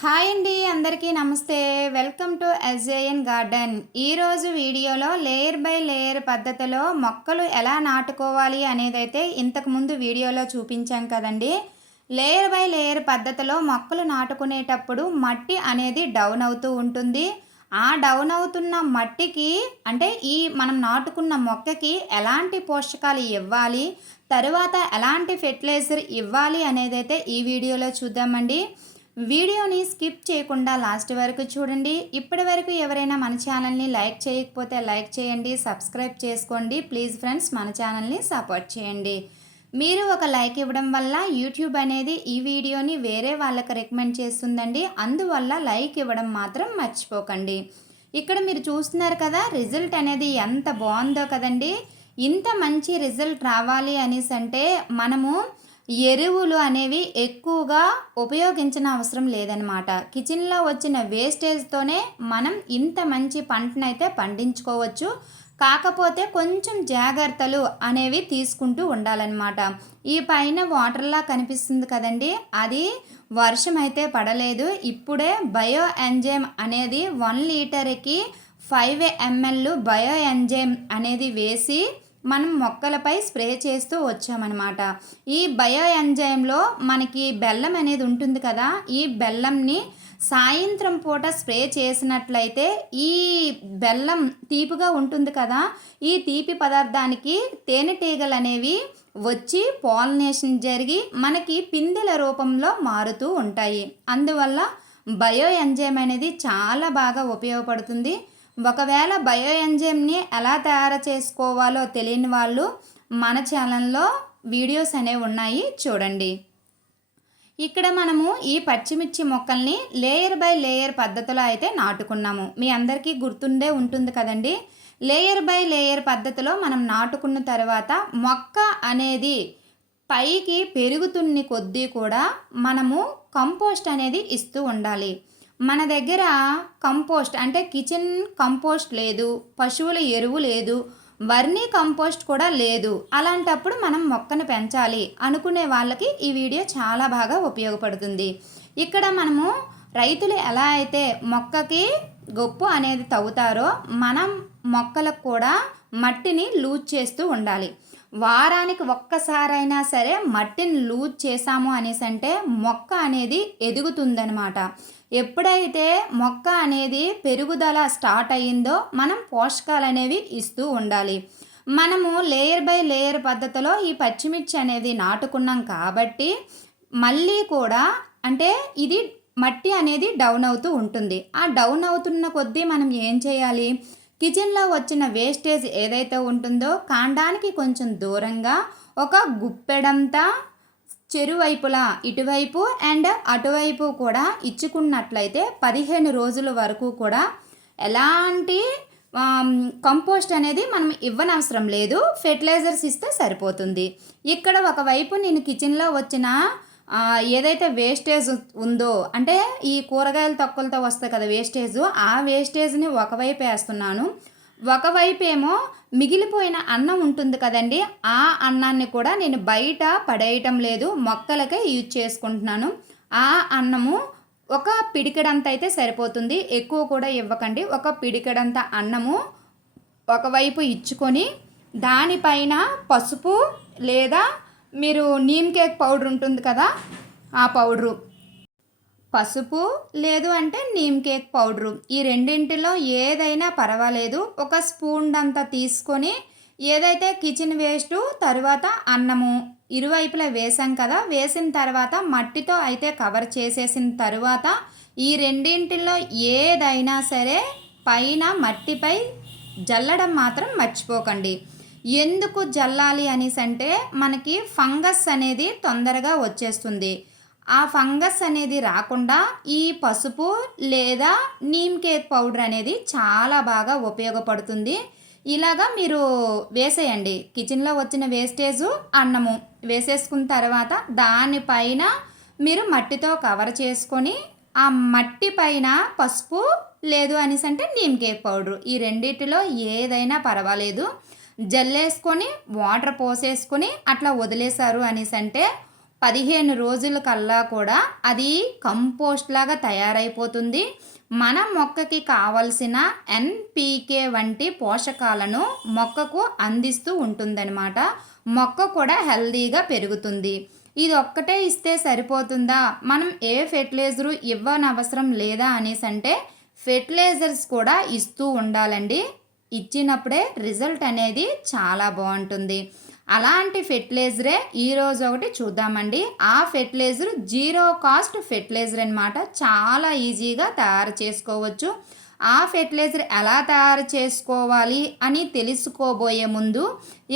Hi అండి, అందరికీ నమస్తే. Welcome to SJN garden. ఈరోజు వీడియోలో లేయర్ బై లేయర్ పద్ధతిలో మొక్కలు ఎలా నాటుకోవాలి అనేదైతే ఇంతకుముందు వీడియోలో చూపించాం కదండి. లేయర్ బై లేయర్ పద్ధతిలో మొక్కలు నాటుకునేటప్పుడు మట్టి అనేది డౌన్ అవుతూ ఉంటుంది. ఆ డౌన్ అవుతున్న మట్టికి అంటే మనం నాటుకున్న మొక్కకి ఎలాంటి పోషకాలు ఇవ్వాలి, తరువాత ఎలాంటి ఫెర్టిలైజర్ ఇవ్వాలి అనేదైతే ఈ వీడియోలో చూద్దామండి. వీడియోని స్కిప్ చేయకుండా లాస్ట్ వరకు చూడండి. ఇప్పటి వరకు ఎవరైనా మన ఛానల్ని లైక్ చేయకపోతే లైక్ చేయండి, సబ్స్క్రైబ్ చేసుకోండి. ప్లీజ్ ఫ్రెండ్స్, మన ఛానల్ని సపోర్ట్ చేయండి. మీరు ఒక లైక్ ఇవ్వడం వల్ల యూట్యూబ్ అనేది ఈ వీడియోని వేరే వాళ్ళకి రికమెండ్ చేస్తుందండి. అందువల్ల లైక్ ఇవ్వడం మాత్రం మర్చిపోకండి. ఇక్కడ మీరు చూస్తున్నారు కదా, రిజల్ట్ అనేది ఎంత బాగుందో కదండి. ఇంత మంచి రిజల్ట్ రావాలి అనేసి అంటే మనము ఎరువులు అనేవి ఎక్కువగా ఉపయోగించిన అవసరం లేదనమాట. కిచెన్లో వచ్చిన వేస్టేజ్తోనే మనం ఇంత మంచి పంటనైతే పండించుకోవచ్చు. కాకపోతే కొంచెం జాగ్రత్తలు అనేవి తీసుకుంటూ ఉండాలన్నమాట. ఈ పైన వాటర్లా కనిపిస్తుంది కదండి, అది వర్షం అయితే పడలేదు. ఇప్పుడే బయో ఎంజైమ్ అనేది 1 లీటర్కి 5 ml బయో ఎంజైమ్ అనేది వేసి మనం మొక్కలపై స్ప్రే చేస్తూ వచ్చామన్నమాట. ఈ బయో ఎంజైమ్లో మనకి బెల్లం అనేది ఉంటుంది కదా, ఈ బెల్లంని సాయంత్రం పూట స్ప్రే చేసినట్లయితే ఈ బెల్లం తీపిగా ఉంటుంది కదా, ఈ తీపి పదార్థానికి తేనెటీగలు అనేవి వచ్చి పాలినేషన్ జరిగి మనకి పిందెల రూపంలో మారుతూ ఉంటాయి. అందువల్ల బయో ఎంజైమ్ అనేది చాలా బాగా ఉపయోగపడుతుంది. ఒకవేళ బయో ఎంజైమ్ని ఎలా తయారు చేసుకోవాలో తెలియని వాళ్ళు మన ఛానల్లో వీడియోస్ అనేవి ఉన్నాయి, చూడండి. ఇక్కడ మనము ఈ పచ్చిమిర్చి మొక్కల్ని లేయర్ బై లేయర్ పద్ధతిలో అయితే నాటుకున్నాము. మీ అందరికీ గుర్తుండే ఉంటుంది కదండి. లేయర్ బై లేయర్ పద్ధతిలో మనం నాటుకున్న తర్వాత మొక్క అనేది పైకి పెరుగుతున్న కొద్దీ కూడా మనము కంపోస్ట్ అనేది ఇస్తూ ఉండాలి. మన దగ్గర కంపోస్ట్ అంటే కిచెన్ కంపోస్ట్ లేదు, పశువుల ఎరువు లేదు, వర్మీ కంపోస్ట్ కూడా లేదు. అలాంటప్పుడు మనం మొక్కను పెంచాలి అనుకునే వాళ్ళకి ఈ వీడియో చాలా బాగా ఉపయోగపడుతుంది. ఇక్కడ మనము రైతులు ఎలా అయితే మొక్కకి గొప్పు అనేది తవ్వుతారో మనం మొక్కలకు కూడా మట్టిని లూజ్ చేస్తూ ఉండాలి. వారానికి ఒక్కసారైనా సరే మట్టిని లూజ్ చేసాము అనేసి అంటే మొక్క అనేది ఎదుగుతుందనమాట. ఎప్పుడైతే మొక్క అనేది పెరుగుదల స్టార్ట్ అయ్యిందో మనం పోషకాలు అనేవి ఇస్తూ ఉండాలి. మనము లేయర్ బై లేయర్ పద్ధతిలో ఈ పచ్చిమిర్చి అనేది నాటుకున్నాం కాబట్టి మళ్ళీ కూడా అంటే ఇది మట్టి అనేది డౌన్ అవుతూ ఉంటుంది. ఆ డౌన్ అవుతున్న కొద్దీ మనం ఏం చేయాలి, కిచెన్లో వచ్చిన వేస్టేజ్ ఏదైతే ఉంటుందో కాండానికి కొంచెం దూరంగా ఒక గుప్పెడంతా చెరువైపులా ఇటువైపు అండ్ అటువైపు కూడా ఇచ్చుకున్నట్లయితే 15 రోజుల వరకు కూడా ఎలాంటి కంపోస్ట్ అనేది మనం ఇవ్వనవసరం లేదు, ఫెర్టిలైజర్స్ ఇస్తే సరిపోతుంది. ఇక్కడ ఒకవైపు నేను కిచెన్లో వచ్చిన ఏదైతే వేస్టేజ్ ఉందో అంటే ఈ కూరగాయల తొక్కలతో వస్తాయి కదా వేస్టేజ్, ఆ వేస్టేజ్ని ఒకవైపు వేస్తున్నాను. ఒకవైపు ఏమో మిగిలిపోయిన అన్నం ఉంటుంది కదండి, ఆ అన్నాన్ని కూడా నేను బయట పడేయటం లేదు, మొక్కలకే యూజ్ చేసుకుంటున్నాను. ఆ అన్నము ఒక పిడికెడంత అయితే సరిపోతుంది, ఎక్కువ కూడా ఇవ్వకండి. ఒక పిడికెడంత అన్నము ఒకవైపు ఇచ్చుకొని దానిపైన పసుపు లేదా మీరు నీమ్ కేక్ పౌడర్ ఉంటుంది కదా, ఆ పౌడరు, పసుపు లేదు అంటే నీమ్ కేక్ పౌడరు, ఈ రెండింటిలో ఏదైనా పర్వాలేదు. ఒక స్పూన్ అంతా తీసుకొని ఏదైతే కిచెన్ వేస్ట్ తర్వాత అన్నము ఇరువైపులా వేసాం కదా, వేసిన తర్వాత మట్టితో అయితే కవర్ చేసేసిన తర్వాత ఈ రెండింటిలో ఏదైనా సరే పైన మట్టిపై జల్లడం మాత్రం మర్చిపోకండి. ఎందుకు జల్లాలి అనేసి అంటే మనకి ఫంగస్ అనేది తొందరగా వచ్చేస్తుంది. ఆ ఫంగస్ అనేది రాకుండా ఈ పసుపు లేదా నీమ్ కేక్ పౌడర్ అనేది చాలా బాగా ఉపయోగపడుతుంది. ఇలాగా మీరు వేసేయండి. కిచెన్లో వచ్చిన వేస్టేజు అన్నము వేసేసుకున్న తర్వాత దానిపైన మీరు మట్టితో కవర్ చేసుకొని ఆ మట్టి పైన పసుపు లేదు అనేసి అంటే నీమ్ కేక్ పౌడరు, ఈ రెండిటిలో ఏదైనా పర్వాలేదు జల్లేసుకొని వాటర్ పోసేసుకొని అట్లా వదిలేశారు అనేసి అంటే 15 రోజుల కల్లా కూడా అది కంపోస్ట్ లాగా తయారైపోతుంది. మన మొక్కకి కావలసిన ఎన్‌పీకే వంటి పోషకాలను మొక్కకు అందిస్తూ ఉంటుందన్నమాట. మొక్క కూడా హెల్తీగా పెరుగుతుంది. ఇది ఒక్కటే ఇస్తే సరిపోతుందా? మనం ఏ ఫెర్టిలైజరు ఇవ్వనవసరం లేదా అనేసంటే ఫెర్టిలైజర్స్ కూడా ఇస్తూ ఉండాలండి. ఇచ్చినప్పుడే రిజల్ట్ అనేది చాలా బాగుంటుంది. అలాంటి ఫెర్టిలైజరే ఈరోజు ఒకటి చూద్దామండి. ఆ ఫెర్టిలైజర్ జీరో కాస్ట్ ఫెర్టిలైజర్ అనమాట. చాలా ఈజీగా తయారు చేసుకోవచ్చు. ఆ ఫెర్టిలైజర్ ఎలా తయారు చేసుకోవాలి అని తెలుసుకోబోయే ముందు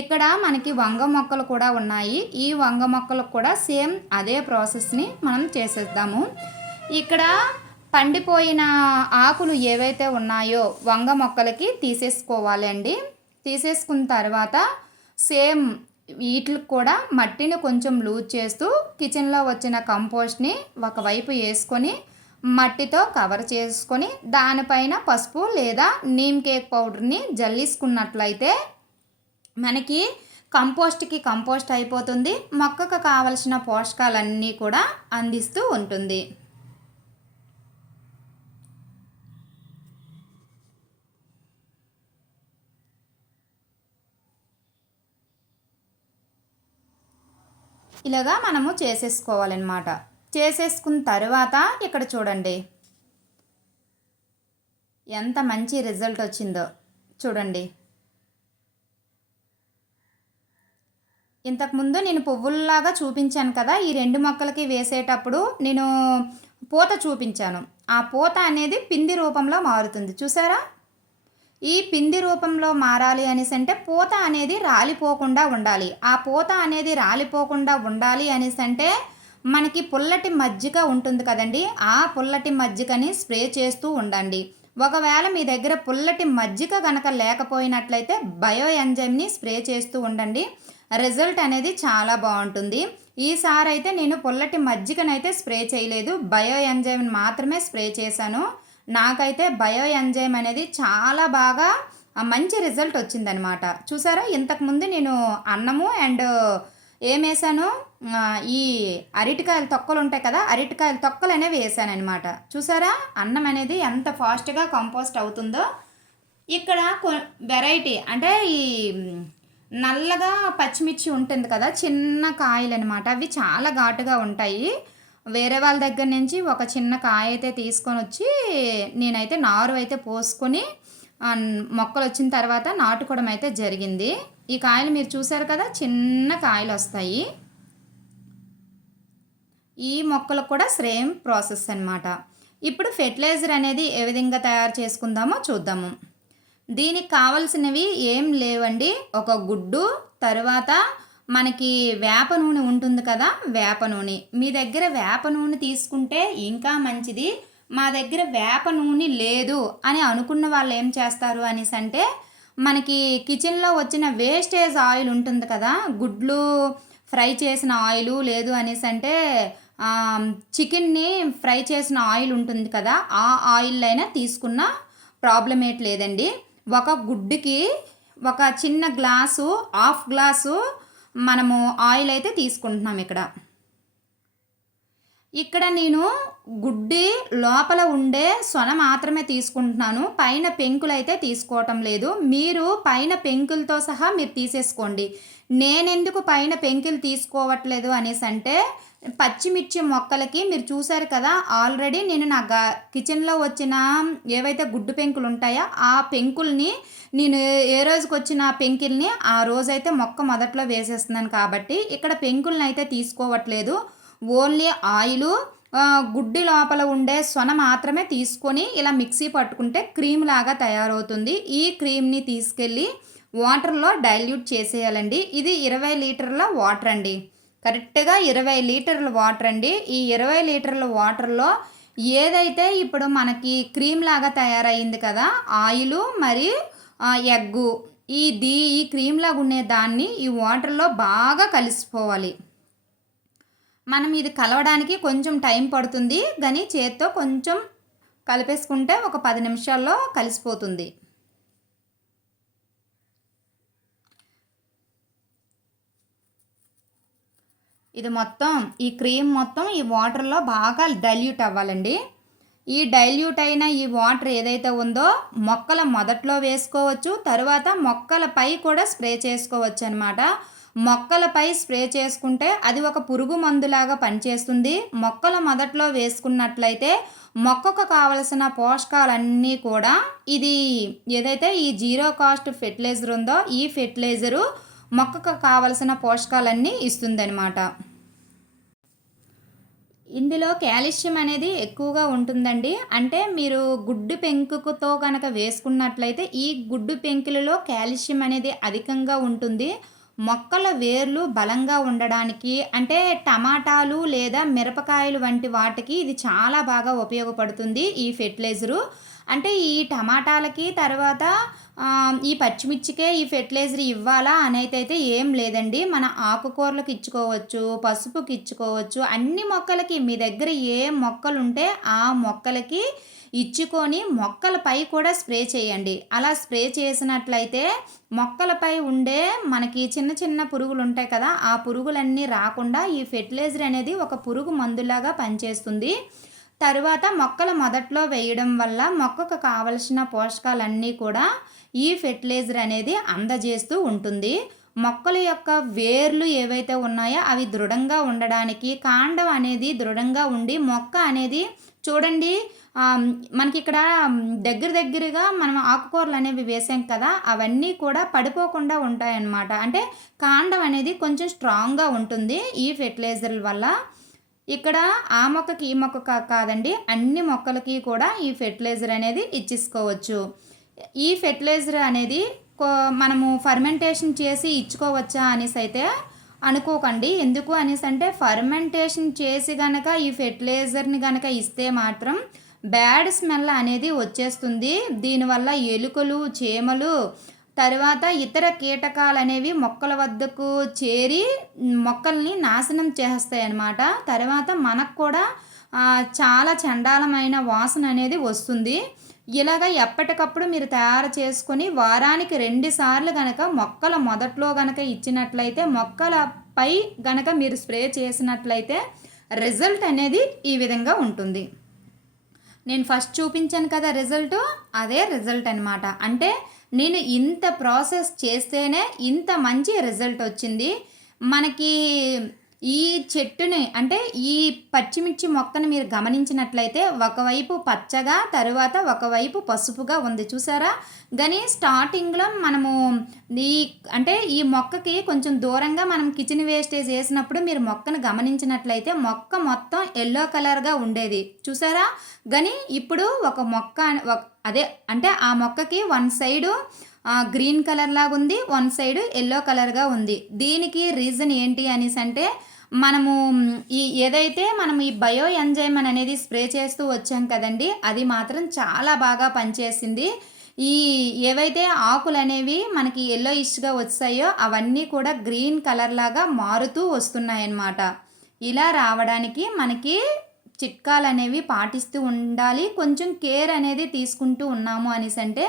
ఇక్కడ మనకి వంగ మొక్కలు కూడా ఉన్నాయి. ఈ వంగ మొక్కలకు కూడా సేమ్ అదే ప్రాసెస్ని మనం చేసేద్దాము. ఇక్కడ పండిపోయిన ఆకులు ఏవైతే ఉన్నాయో వంగ మొక్కలకి తీసేసుకోవాలి అండి. తీసేసుకున్న తర్వాత సేమ్ వీటికి కూడా మట్టిని కొంచెం లూజ్ చేస్తూ కిచెన్లో వచ్చిన కంపోస్ట్ని ఒకవైపు వేసుకొని మట్టితో కవర్ చేసుకొని దానిపైన పసుపు లేదా నీమ్ కేక్ పౌడర్ని జల్లిసుకున్నట్లయితే మనకి కంపోస్ట్ అయిపోతుంది. మొక్కకు కావలసిన పోషకాలన్నీ కూడా అందిస్తూ ఉంటుంది. ఇలాగా మనము చేసేసుకోవాలన్నమాట. చేసేసుకున్న తర్వాత ఇక్కడ చూడండి ఎంత మంచి రిజల్ట్ వచ్చిందో చూడండి. ఇంతకుముందు నేను పువ్వుల్లాగా చూపించాను కదా, ఈ 2 మొక్కలకి వేసేటప్పుడు నేను పూత చూపించాను. ఆ పూత అనేది పిండి రూపంలో మారుతుంది చూసారా. ఈ పిండి రూపంలో మారాలి అనేసి అంటే పూత అనేది రాలిపోకుండా ఉండాలి. ఆ పూత అనేది రాలిపోకుండా ఉండాలి అనేసి అంటే మనకి పుల్లటి మజ్జిగ ఉంటుంది కదండి, ఆ పుల్లటి మజ్జిగని స్ప్రే చేస్తూ ఉండండి. ఒకవేళ మీ దగ్గర పుల్లటి మజ్జిగ కనుక లేకపోయినట్లయితే బయో ఎంజైమ్ని స్ప్రే చేస్తూ ఉండండి. రిజల్ట్ అనేది చాలా బాగుంటుంది. ఈసారి అయితే నేను పుల్లటి మజ్జిగనైతే స్ప్రే చేయలేదు, బయో ఎంజైమ్ని మాత్రమే స్ప్రే చేశాను. నాకైతే బయో ఎంజైమ్ అనేది చాలా బాగా మంచి రిజల్ట్ వచ్చిందనమాట. చూసారా, ఇంతకుముందు నేను అన్నము అండ్ ఏమేసాను, ఈ అరటికాయల తొక్కలు ఉంటాయి కదా, అరటికాయల తొక్కలు అనేవి వేసాను అనమాట. చూసారా అన్నం అనేది ఎంత ఫాస్ట్గా కంపోస్ట్ అవుతుందో. ఇక్కడ వెరైటీ అంటే ఈ నల్లగా పచ్చిమిర్చి ఉంటుంది కదా, చిన్న కాయలు అనమాట, అవి చాలా ఘాటుగా ఉంటాయి. వేరే వాళ్ళ దగ్గర నుంచి ఒక చిన్న కాయ అయితే తీసుకొని వచ్చి నేనైతే నారు అయితే పోసుకొని మొక్కలు వచ్చిన తర్వాత నాటుకోవడం అయితే జరిగింది. ఈ కాయలు మీరు చూసారు కదా, చిన్న కాయలు వస్తాయి. ఈ మొక్కలకు కూడా సేమ్ ప్రాసెస్ అనమాట. ఇప్పుడు ఫెర్టిలైజర్ అనేది ఏ విధంగా తయారు చేసుకుందామో చూద్దాము. దీనికి కావాల్సినవి ఏం లేవండి. ఒక గుడ్డు, తర్వాత మనకి వేప నూనె ఉంటుంది కదా, వేప నూనె. మీ దగ్గర వేప నూనె తీసుకుంటే ఇంకా మంచిది. మా దగ్గర వేప నూనె లేదు అని అనుకున్న వాళ్ళు ఏం చేస్తారు అనేసి అంటే మనకి కిచెన్లో వచ్చిన వేస్టేజ్ ఆయిల్ ఉంటుంది కదా, గుడ్లు ఫ్రై చేసిన ఆయిల్ లేదు అనేసి అంటే చికెన్ని ఫ్రై చేసిన ఆయిల్ ఉంటుంది కదా, ఆ ఆయిల్ అయినా తీసుకున్న ప్రాబ్లం ఏంటి లేదండి. ఒక గుడ్డుకి ఒక చిన్న గ్లాసు, హాఫ్ గ్లాసు మనము ఆయిల్ అయితే తీసుకుంటున్నాం. ఇక్కడ నేను గుడ్డి లోపల ఉండే సొన మాత్రమే తీసుకుంటున్నాను, పైన పెంకులు అయితే తీసుకోవటం లేదు. మీరు పైన పెంకులతో సహా మీరు తీసేసుకోండి. నేనెందుకు పైన పెంకులు తీసుకోవట్లేదు అనేసి అంటే పచ్చిమిర్చి మొక్కలకి మీరు చూసారు కదా, ఆల్రెడీ నేను నా కిచెన్లో వచ్చిన ఏవైతే గుడ్డు పెంకులు ఉంటాయో ఆ పెంకుల్ని నేను ఏ రోజుకి వచ్చిన పెంకుల్ని ఆ రోజైతే మొక్క మొదట్లో వేసేస్తున్నాను. కాబట్టి ఇక్కడ పెంకుల్ని అయితే తీసుకోవట్లేదు. ఓన్లీ ఆయిలు, గుడ్డి లోపల ఉండే సొన మాత్రమే తీసుకొని ఇలా మిక్సీ పట్టుకుంటే క్రీమ్ లాగా తయారవుతుంది. ఈ క్రీమ్ని తీసుకెళ్ళి వాటర్లో డైల్యూట్ చేసేయాలండి. ఇది 20 లీటర్ల వాటర్ అండి, కరెక్ట్గా 20 లీటర్ల వాటర్ అండి. ఈ 20 లీటర్ల వాటర్లో ఏదైతే ఇప్పుడు మనకి క్రీమ్ లాగా తయారైంది కదా, ఆయిలు మరి ఎగ్గు, ఈ క్రీమ్ లాగా ఉండే దాన్ని ఈ వాటర్లో బాగా కలిసిపోవాలి. మనం ఇది కలవడానికి కొంచెం టైం పడుతుంది, కానీ చేత్తో కొంచెం కలిపేసుకుంటే ఒక 10 నిమిషాల్లో కలిసిపోతుంది. ఇది మొత్తం ఈ క్రీమ్ మొత్తం ఈ వాటర్లో బాగా డైల్యూట్ అవ్వాలండి. ఈ డైల్యూట్ అయిన ఈ వాటర్ ఏదైతే ఉందో మొక్కల మొదట్లో వేసుకోవచ్చు, తరువాత మొక్కలపై కూడా స్ప్రే చేసుకోవచ్చు అనమాట. మొక్కలపై స్ప్రే చేసుకుంటే అది ఒక పురుగు మందులాగా పనిచేస్తుంది. మొక్కల మొదట్లో వేసుకున్నట్లయితే మొక్కకు కావలసిన పోషకాలన్నీ కూడా ఇది ఏదైతే ఈ జీరో కాస్ట్ ఫెర్టిలైజర్ ఉందో ఈ ఫెర్టిలైజరు మొక్కకు కావలసిన పోషకాలన్నీ ఇస్తుందన్నమాట. ఇందులో కాల్షియం అనేది ఎక్కువగా ఉంటుందండి. అంటే మీరు గుడ్డు పెంకుతో కనుక వేసుకున్నట్లయితే ఈ గుడ్డు పెంకులలో కాల్షియం అనేది అధికంగా ఉంటుంది. మొక్కల వేర్లు బలంగా ఉండడానికి అంటే టమాటాలు లేదా మిరపకాయలు వంటి వాటికి ఇది చాలా బాగా ఉపయోగపడుతుంది ఈ ఫెర్టిలైజరు. అంటే ఈ టమాటాలకి తర్వాత ఈ పచ్చిమిర్చికే ఈ ఫెర్టిలైజర్ ఇవ్వాలా అనేది ఏం లేదండి. మన ఆకుకూరలకు ఇచ్చుకోవచ్చు, పసుపుకి ఇచ్చుకోవచ్చు, అన్ని మొక్కలకి మీ దగ్గర ఏ మొక్కలుంటే ఆ మొక్కలకి ఇచ్చుకొని మొక్కలపై కూడా స్ప్రే చేయండి. అలా స్ప్రే చేసినట్లయితే మొక్కలపై ఉండే మనకి చిన్న చిన్న పురుగులు ఉంటాయి కదా, ఆ పురుగులన్నీ రాకుండా ఈ ఫెర్టిలైజర్ అనేది ఒక పురుగు మందులాగా పనిచేస్తుంది. తరువాత మొక్కల మొదట్లో వేయడం వల్ల మొక్కకు కావలసిన పోషకాలన్నీ కూడా ఈ ఫెర్టిలైజర్ అనేది అందజేస్తూ ఉంటుంది. మొక్కల యొక్క వేర్లు ఏవైతే ఉన్నాయో అవి దృఢంగా ఉండడానికి, కాండం అనేది దృఢంగా ఉండి మొక్క అనేది చూడండి మనకి ఇక్కడ దగ్గరగా మనం ఆకుకూరలు అనేవి వేసాం కదా, అవన్నీ కూడా పడిపోకుండా ఉంటాయన్నమాట. అంటే కాండం అనేది కొంచెం స్ట్రాంగ్గా ఉంటుంది ఈ ఫెర్టిలైజర్ల వల్ల. ఇక్కడ ఆ మొక్కకి ఈ మొక్క కాదండి, అన్ని మొక్కలకి కూడా ఈ ఫెర్టిలైజర్ అనేది ఇచ్చేసుకోవచ్చు. ఈ ఫెర్టిలైజర్ అనేది మనము ఫర్మెంటేషన్ చేసి ఇచ్చుకోవచ్చా అనేసి అయితే అనుకోకండి. ఎందుకు అనేసి అంటే ఫర్మెంటేషన్ చేసి గనక ఈ ఫెర్టిలైజర్ని గనక ఇస్తే మాత్రం బ్యాడ్ స్మెల్ అనేది వచ్చేస్తుంది. దీనివల్ల ఎలుకలు, చీమలు తర్వాత ఇతర కీటకాలు అనేవి మొక్కల వద్దకు చేరి మొక్కల్ని నాశనం చేస్తాయి అన్నమాట. తర్వాత మనకు కూడా చాలా చండాలమైన వాసన అనేది వస్తుంది. ఇలాగ ఎప్పటికప్పుడు మీరు తయారు చేసుకొని వారానికి 2 సార్లు గనక మొక్కల మొదట్లో గనక ఇచ్చినట్లయితే మొక్కలపై గనక మీరు స్ప్రే చేసినట్లయితే రిజల్ట్ అనేది ఈ విధంగా ఉంటుంది. నేను ఫస్ట్ చూపించాను కదా రిజల్ట్, అదే రిజల్ట్ అనమాట. అంటే నేను ఇంత ప్రాసెస్ చేస్తేనే ఇంత మంచి రిజల్ట్ వచ్చింది. మనకి ఈ చెట్టుని అంటే ఈ పచ్చిమిర్చి మొక్కను మీరు గమనించినట్లయితే ఒకవైపు పచ్చగా తరువాత ఒకవైపు పసుపుగా ఉంది చూసారా. కానీ స్టార్టింగ్లో మనము అంటే ఈ మొక్కకి కొంచెం దూరంగా మనం కిచెన్ వేస్టేజ్ వేసినప్పుడు మీరు మొక్కను గమనించినట్లయితే మొక్క మొత్తం ఎల్లో కలర్గా ఉండేది చూసారా. కానీ ఇప్పుడు ఒక మొక్క అదే అంటే ఆ మొక్కకి వన్ సైడు గ్రీన్ కలర్ లాగా ఉంది, వన్ సైడ్ ఎల్లో కలర్గా ఉంది. దీనికి రీజన్ ఏంటి అనేసి అంటే మనము ఏదైతే మనం ఈ బయో ఎంజైమ్ అనేది స్ప్రే చేస్తూ వచ్చాం కదండి, అది మాత్రం చాలా బాగా పనిచేసింది. ఈ ఏవైతే ఆకులు అనేవి మనకి ఎల్లోయిష్గా వచ్చాయో అవన్నీ కూడా గ్రీన్ కలర్ లాగా మారుతూ వస్తున్నాయన్నమాట. ఇలా రావడానికి మనకి చిట్కాలు అనేవి పాటిస్తూ ఉండాలి, కొంచెం కేర్ అనేది తీసుకుంటూ ఉన్నాము అనేసి అంటే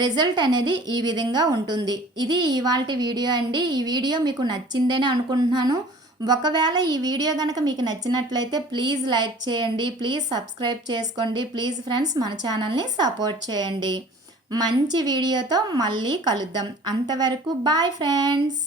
రిజల్ట్ అనేది ఈ విధంగా ఉంటుంది. ఇది ఇవాల్టి వీడియో అండి. ఈ వీడియో మీకు నచ్చిందని అనుకుంటున్నాను. ఒకవేళ ఈ వీడియో కనుక మీకు నచ్చినట్లయితే ప్లీజ్ లైక్ చేయండి, ప్లీజ్ సబ్స్క్రైబ్ చేసుకోండి, ప్లీజ్ ఫ్రెండ్స్ మన ఛానల్ని సపోర్ట్ చేయండి. మంచి వీడియోతో మళ్ళీ కలుద్దాం. అంతవరకు బాయ్ ఫ్రెండ్స్.